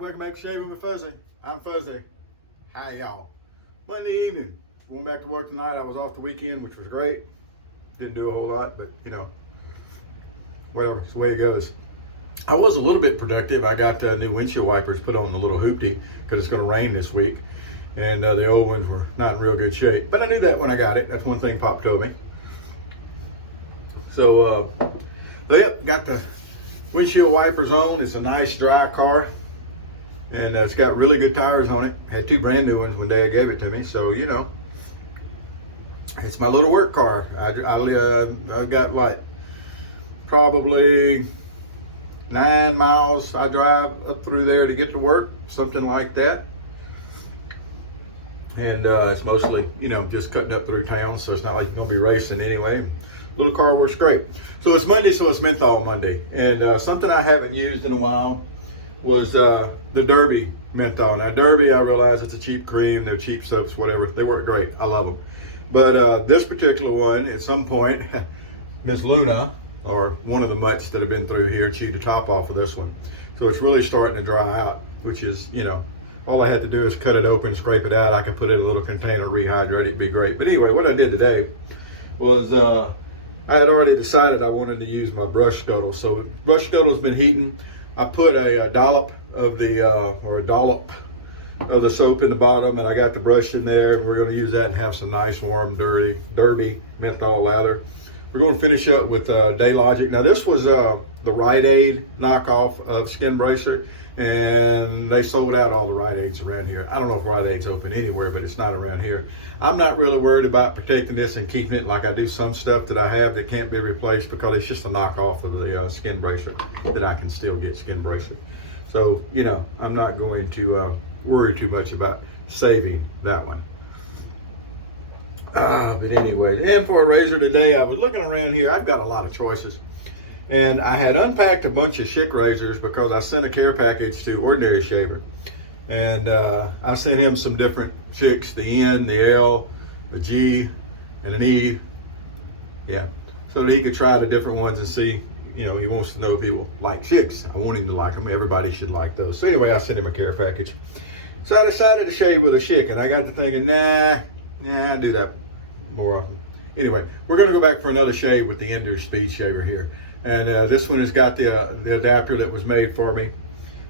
welcome back to Shaving with Fuzzy. I'm Fuzzy. Hi, y'all. Monday evening. Going back to work tonight. I was off the weekend, which was great. Didn't do a whole lot, but you know, whatever. It's the way it goes. I was a little bit productive. I got new windshield wipers put on the little hoopty because it's going to rain this week, and the old ones were not in real good shape. But I knew that when I got it. That's one thing Pop told me. So, yep, got the windshield wipers on. It's a nice dry car, and it's got really good tires on it. Had two brand new ones when Dad gave it to me, so you know, it's my little work car. I got like probably 9 miles I drive up through there to get to work, something like that. And it's mostly, you know, just cutting up through town, so it's not like you're gonna be racing anyway. Little car works great. So it's Monday, so it's Menthol Monday. And something I haven't used in a while was the Derby Menthol. Now Derby, I realize it's a cheap cream, they're cheap soaps, whatever. They work great, I love them. But this particular one, at some point, Miss Luna, or one of the mutts that have been through here, chewed the top off of this one. So it's really starting to dry out, which is, you know, all I had to do is cut it open, scrape it out. I could put it in a little container, rehydrate it, it'd be great. But anyway, what I did today was I had already decided I wanted to use my brush scuttle. So brush scuttle's been heating. I put a dollop of the soap in the bottom, and I got the brush in there. We're going to use that and have some nice warm Derby menthol lather. We're going to finish up with Day Logic. Now this was the Rite Aid knockoff of Skin Bracer, and they sold out all the Rite Aids around here. I don't know if Rite Aid's open anywhere, but it's not around here. I'm not really worried about protecting this and keeping it like I do some stuff that I have that can't be replaced, because it's just a knockoff of the Skin Bracer that I can still get Skin Bracer. So, you know, I'm not going to worry too much about saving that one. But anyway, and for a razor today, I was looking around here. I've got a lot of choices. And I had unpacked a bunch of Schick razors because I sent a care package to Ordinary Shaver. And I sent him some different Schicks, the N, the L, the G, and an E. Yeah, so that he could try the different ones and see, you know, he wants to know if he will like Schicks. I want him to like them. Everybody should like those. So anyway, I sent him a care package. So I decided to shave with a Schick, and I got to thinking, nah, I do that more often. Anyway, we're going to go back for another shave with the Ender Speed Shaver here. And this one has got the adapter that was made for me.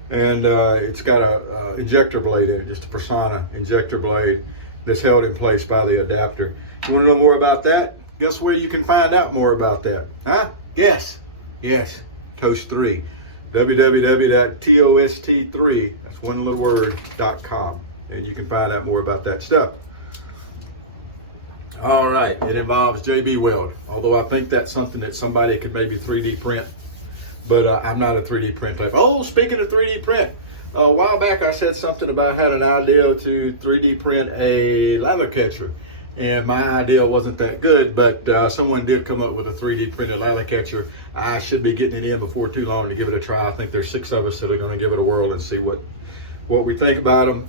And it's got a injector blade in it, just a Persona injector blade that's held in place by the adapter. You want to know more about that? Guess where you can find out more about that? Huh? Guess. Yes. Toast 3. www.tost3, that's one little word, .com. And you can find out more about that stuff. All right, it involves JB Weld, although I think that's something that somebody could maybe 3D print, but I'm not a 3D print type. Oh, speaking of 3D print, a while back I said something about had an idea to 3D print a lather catcher, and my idea wasn't that good, but someone did come up with a 3D printed lather catcher. I should be getting it in before too long to give it a try. I think there's 6 of us that are going to give it a whirl and see what we think about them.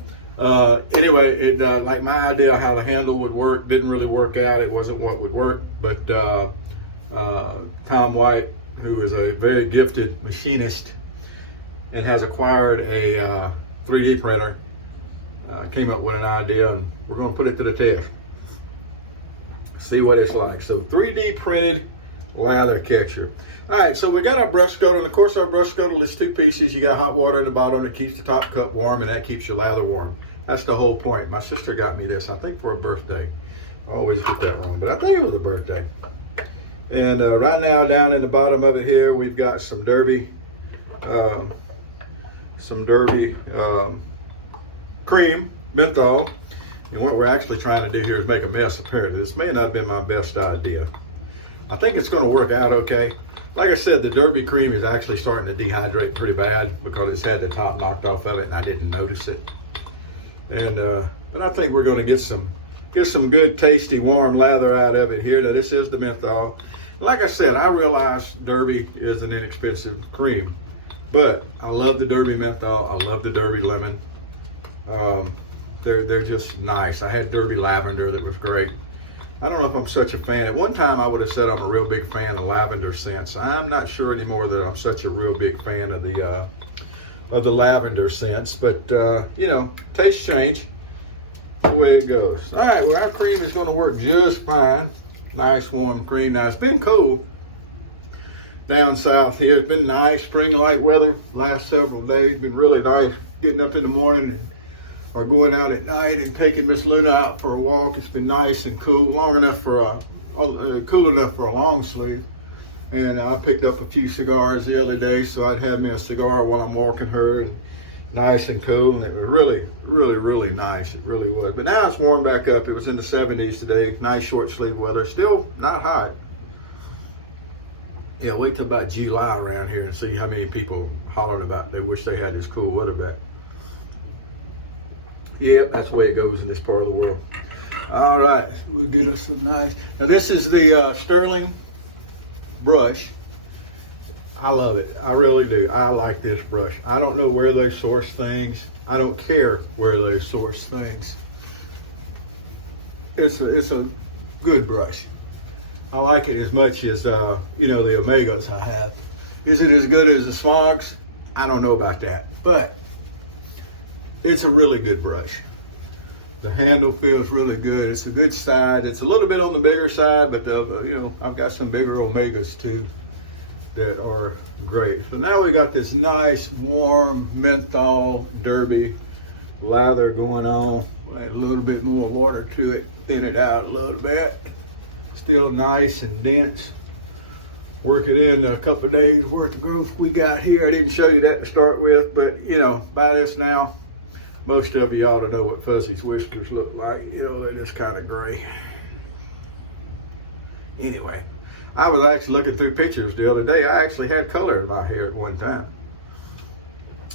Anyway, like my idea how the handle would work didn't really work out. It wasn't what would work, but Tom White, who is a very gifted machinist and has acquired a 3D printer, came up with an idea, and we're going to put it to the test. See what it's like. So 3D printed lather catcher. All right, so we got our brush scuttle, and of course our brush scuttle is 2 pieces. You got hot water in the bottom that keeps the top cup warm, and that keeps your lather warm. That's the whole point. My sister got me this, I think for a birthday. I always get that wrong, but I think it was a birthday. And right now, down in the bottom of it here, we've got some Derby cream, menthol. And what we're actually trying to do here is make a mess, apparently. This may not have been my best idea. I think it's going to work out okay. Like I said, the Derby cream is actually starting to dehydrate pretty bad because it's had the top knocked off of it and I didn't notice it. And but I think we're going to get some good, tasty, warm lather out of it here. Now this is the menthol. Like I said, I realize Derby is an inexpensive cream, but I love the Derby menthol. I love the Derby lemon. They're just nice. I had Derby lavender that was great. I don't know if I'm such a fan. At one time, I would have said I'm a real big fan of lavender scents. I'm not sure anymore that I'm such a real big fan of the of the lavender scents, but you know, taste change the way it goes. All right, well, our cream is going to work just fine. Nice warm cream. Now, it's been cold down south here. It's been nice spring-like weather last several days. Been really nice getting up in the morning or going out at night and taking Miss Luna out for a walk. It's been nice and cool, long enough for cool enough for a long sleeve. And I picked up a few cigars the other day, so I'd have me a cigar while I'm walking her, and nice and cool, and it was really, really, really nice. It really was. But now it's warmed back up. It was in the 70s today. Nice short sleeve weather. Still not hot. Yeah, wait till about July around here and see how many people hollering about they wish they had this cool weather back. Yep, that's the way it goes in this part of the world. All right, we'll get us some nice. Now this is the Sterling brush. I love it. I really do. I like this brush. I don't know where they source things. I don't care where they source things. It's a good brush. I like it as much as you know, the Omegas I have. Is it as good as the Smogs? I don't know about that, but it's a really good brush. The handle feels really good. It's a good side. It's a little bit on the bigger side, but you know, I've got some bigger Omegas too that are great. So now we got this nice warm menthol derby lather going on. Add a little bit more water to it, thin it out a little bit. Still nice and dense. Work it in a couple of days worth of growth we got here. I didn't show you that to start with, but you know, by this now, most of you ought to know what Fuzzy's whiskers look like. You know, they're just kind of gray. Anyway, I was actually looking through pictures the other day. I actually had color in my hair at one time.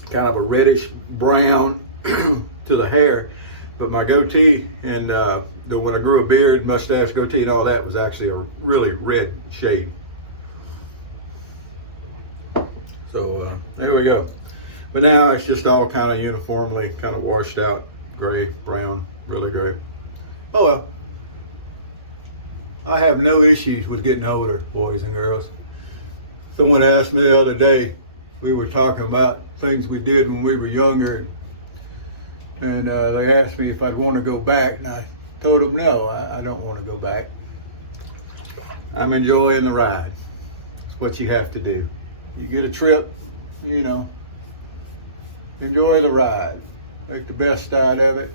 Kind of a reddish brown to the hair, but my goatee and when I grew a beard, mustache, goatee, and all that was actually a really red shade. So there we go. But now it's just all kind of uniformly kind of washed out, gray, brown, really gray. Oh well. I have no issues with getting older, boys and girls. Someone asked me the other day, we were talking about things we did when we were younger, and they asked me if I'd want to go back, and I told them no, I don't want to go back. I'm enjoying the ride. It's what you have to do. You get a trip, you know, enjoy the ride. Make the best out of it.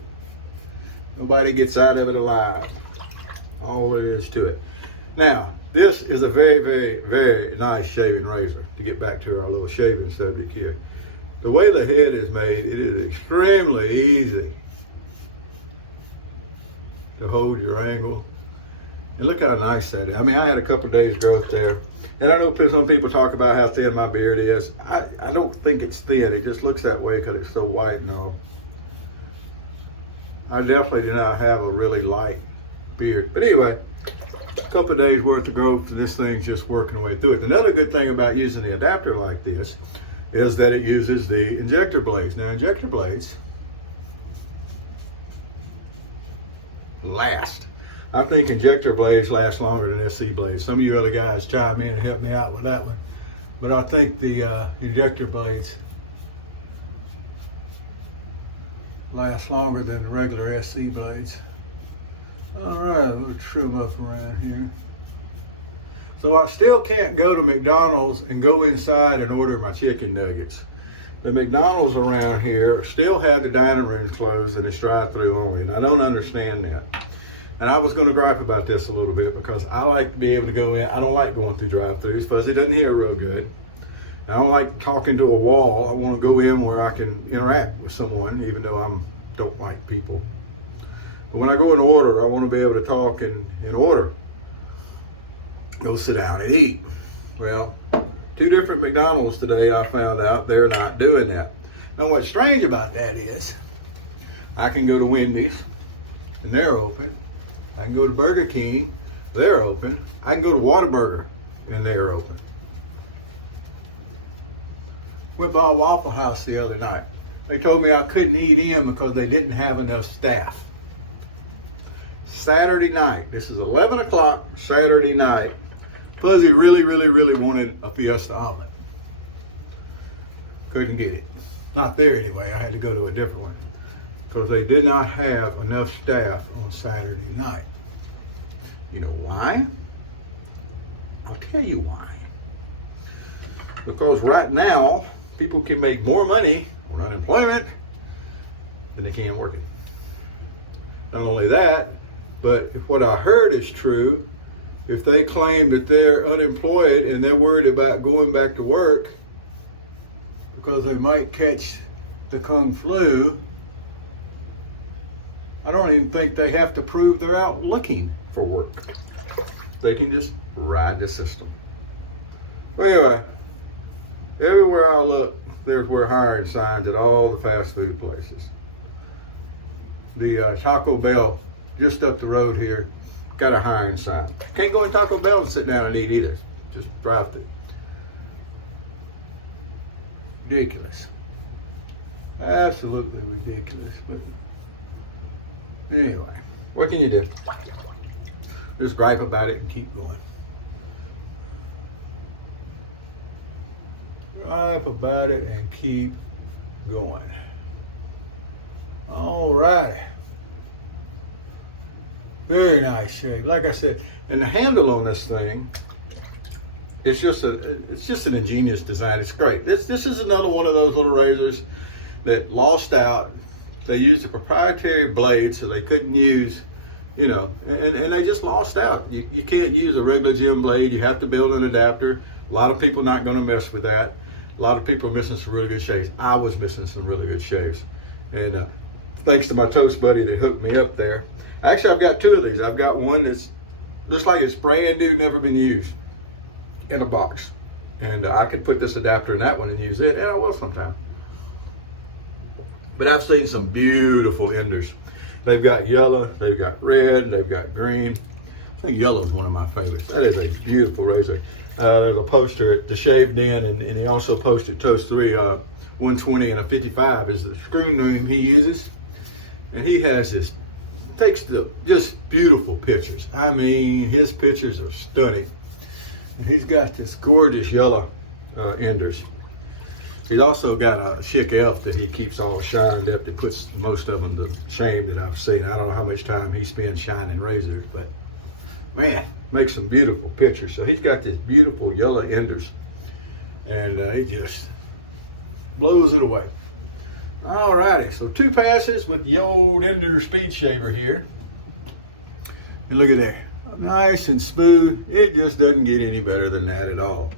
Nobody gets out of it alive. All there is to it. Now, this is a very, very, very nice shaving razor, to get back to our little shaving subject here. The way the head is made, it is extremely easy to hold your angle. And look how nice that is. I mean, I had a couple of days growth there. And I know some people talk about how thin my beard is. I don't think it's thin. It just looks that way because it's so white and all. I definitely do not have a really light beard. But anyway, a couple of days worth of growth, and this thing's just working the way through it. Another good thing about using the adapter like this is that it uses the injector blades. Now, injector blades last. I think injector blades last longer than SC blades. Some of you other guys chime in and help me out with that one. But I think the injector blades last longer than the regular SC blades. All right, we'll trim up around here. So I still can't go to McDonald's and go inside and order my chicken nuggets. The McDonald's around here still have the dining rooms closed and it's drive-through only, and I don't understand that. And I was going to gripe about this a little bit because I like to be able to go in. I don't like going through drive-thrus. Fuzzy doesn't hear real good. I don't like talking to a wall. I want to go in where I can interact with someone, even though I don't like people. But when I go in order, I want to be able to talk in order. Go sit down and eat. Well, 2 different McDonald's today, I found out they're not doing that. Now, what's strange about that is I can go to Wendy's and they're open. I can go to Burger King, they're open. I can go to Whataburger and they're open. Went by a Waffle House the other night. They told me I couldn't eat in because they didn't have enough staff. Saturday night, this is 11 o'clock Saturday night. Fuzzy really, really, really wanted a Fiesta omelet. Couldn't get it. Not there anyway. I had to go to a different one because they did not have enough staff on Saturday night. You know why? I'll tell you why. Because right now, people can make more money on unemployment than they can working. Not only that, but if what I heard is true, if they claim that they're unemployed and they're worried about going back to work because they might catch the Kung flu, I don't even think they have to prove they're out looking for work. They can just ride the system. Well, anyway, everywhere I look, there's we're hiring signs at all the fast food places. The Taco Bell, just up the road here, got a hiring sign. Can't go in Taco Bell and sit down and eat either. Just drive through. Ridiculous. Absolutely ridiculous. But anyway, what can you do? Just gripe about it and keep going. Gripe about it and keep going. All right. Very nice shape. Like I said, and the handle on this thing, it's just an ingenious design. It's great. This is another one of those little razors that lost out. They used a proprietary blade, so they couldn't use, and they just lost out. You can't use a regular gym blade. You have to build an adapter. A lot of people not going to mess with that. A lot of people are missing some really good shaves. I was missing some really good shaves, and thanks to my toast buddy that hooked me up there. Actually, I've got two of these. I've got one that's just like it's brand new, never been used, in a box. And I could put this adapter in that one and use it, and I will sometime. But I've seen some beautiful enders. They've got yellow, they've got red, they've got green. I think yellow is one of my favorites. That is a beautiful razor. There's a poster at the Shaved In, and he also posted Toast 3, 120 and a 55 is the screen name he uses. And he has this, takes the just beautiful pictures. I mean, his pictures are stunning. And he's got this gorgeous yellow enders. He's also got a Schick Elf that he keeps all shined up. That puts most of them to shame that I've seen. I don't know how much time he spends shining razors, but man, makes some beautiful pictures. So he's got this beautiful yellow enders, and he just blows it away. All righty, so 2 passes with the old Ender Speed Shaver here. And look at there, nice and smooth. It just doesn't get any better than that at all.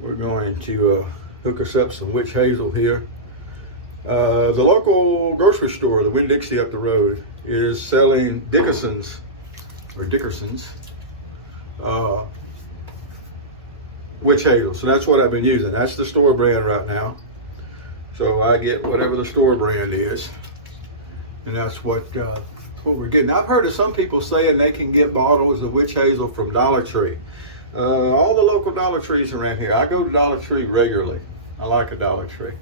We're going to hook us up some witch hazel here. The local grocery store, the Winn-Dixie up the road, is selling Dickerson's witch hazel. So that's what I've been using. That's the store brand right now. So I get whatever the store brand is, and that's what we're getting. I've heard of some people saying they can get bottles of witch hazel from Dollar Tree. All the local Dollar Trees around here. I go to Dollar Tree regularly. I like a Dollar Tree,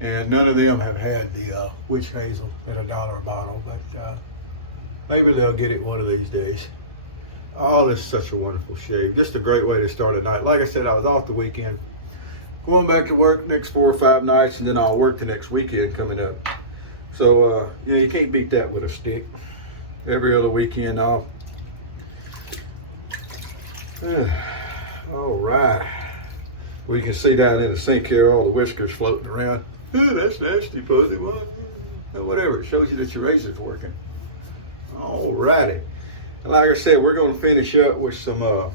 and none of them have had the witch hazel at $1 a bottle. But maybe they'll get it one of these days. Oh, this is such a wonderful shave. Just a great way to start a night. Like I said, I was off the weekend. Going back to work next 4 or 5 nights, and then I'll work the next weekend coming up. So, you can't beat that with a stick. Every other weekend off. All right. We can see down in the sink here all the whiskers floating around. That's nasty, Fuzzy. What? Whatever. It shows you that your razor's working. All righty. Like I said, we're going to finish up with some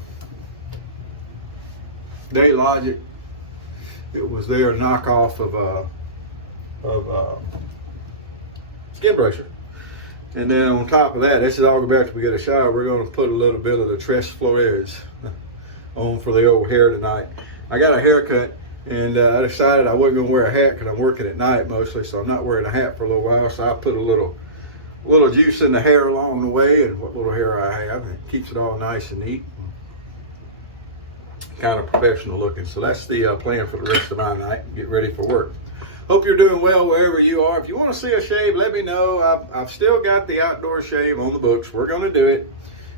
Day Logic. It was their knockoff of skin brusher. And then on top of that, this is all go back till we get a shower. We're going to put a little bit of the Tres Flores on for the old hair tonight. I got a haircut, and I decided I wasn't going to wear a hat because I'm working at night mostly, so I'm not wearing a hat for a little while. So I put a little juice in the hair along the way, and what little hair I have, it keeps it all nice and neat, kind of professional looking. So that's the plan for the rest of my night. Get ready for work. Hope you're doing well wherever you are. If you want to see a shave, let me know. I've still got the outdoor shave on the books. We're going to do it.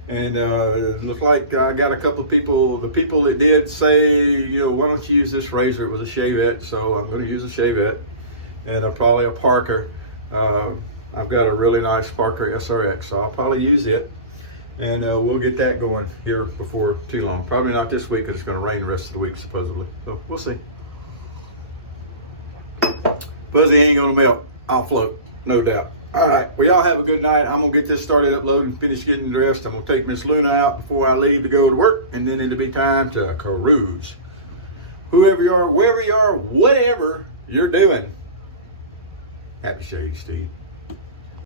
And it looks like I got a couple of people, the people that did say, why don't you use this razor? It was a shavette, so I'm going to use a shavette. and probably a Parker. I've got a really nice Parker SRX, so I'll probably use it, and we'll get that going here before too long. Probably not this week because it's going to rain the rest of the week supposedly, so we'll see. Buzzy ain't going to melt. I'll float, no doubt. All right, well, y'all have a good night. I'm going to get this started uploading, finish getting dressed. I'm going to take Miss Luna out before I leave to go to work, and then it'll be time to cruise. Whoever you are, wherever you are, whatever you're doing, happy shades to you.